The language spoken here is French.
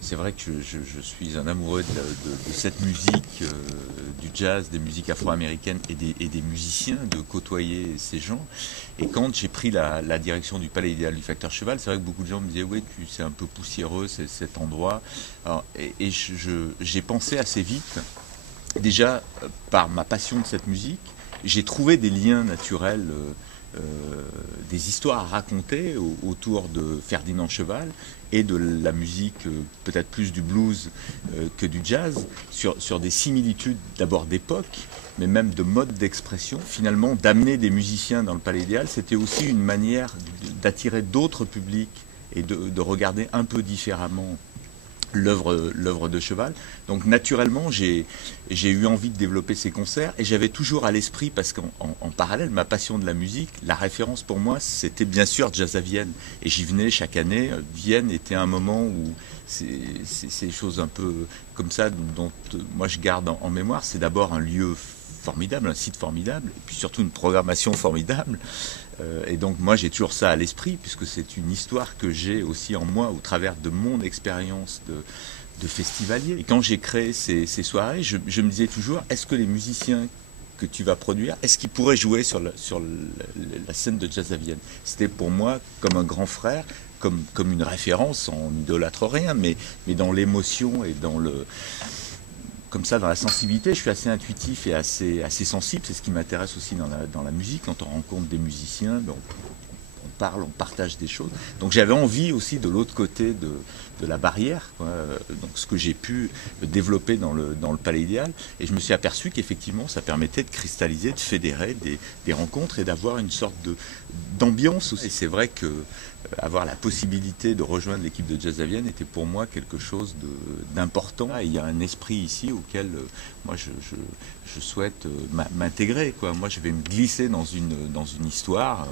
c'est vrai que je suis un amoureux de cette musique, du jazz, des musiques afro-américaines et des musiciens, de côtoyer ces gens. Et quand j'ai pris la direction du Palais Idéal du Facteur Cheval, c'est vrai que beaucoup de gens me disaient oui, c'est un peu poussiéreux, cet endroit. Alors, j'ai pensé assez vite, déjà par ma passion de cette musique, j'ai trouvé des liens naturels, des histoires à raconter autour de Ferdinand Cheval et de la musique, peut-être plus du blues que du jazz, sur des similitudes d'abord d'époque, mais même de mode d'expression. Finalement, d'amener des musiciens dans le Palais Idéal, c'était aussi une manière d'attirer d'autres publics et de regarder un peu différemment l'œuvre de Cheval. Donc naturellement, j'ai eu envie de développer ces concerts et j'avais toujours à l'esprit, parce qu'en parallèle, ma passion de la musique, la référence pour moi, c'était bien sûr Jazz à Vienne. Et j'y venais chaque année. Vienne était un moment où c'est des choses un peu comme ça dont moi je garde en mémoire. C'est d'abord un lieu formidable, un site formidable, et puis surtout une programmation formidable. Et donc moi j'ai toujours ça à l'esprit, puisque c'est une histoire que j'ai aussi en moi au travers de mon expérience de festivalier. Et quand j'ai créé ces soirées, je me disais toujours, est-ce que les musiciens que tu vas produire, est-ce qu'ils pourraient jouer sur la scène de Jazz à Vienne? C'était pour moi comme un grand frère, comme une référence, on n'idolâtre rien, mais dans l'émotion et dans le... Comme ça, dans la sensibilité, je suis assez intuitif et assez sensible. C'est ce qui m'intéresse aussi dans la musique. Quand on rencontre des musiciens, ben on parle, on partage des choses. Donc j'avais envie aussi de l'autre côté de la barrière, quoi. Donc ce que j'ai pu développer dans le Palais Idéal. Et je me suis aperçu qu'effectivement, ça permettait de cristalliser, de fédérer des rencontres et d'avoir une sorte d'ambiance aussi. Et c'est vrai que avoir la possibilité de rejoindre l'équipe de Jazz à Vienne était pour moi quelque chose d'important. Et il y a un esprit ici auquel moi je souhaite m'intégrer, quoi. Moi je vais me glisser dans une histoire.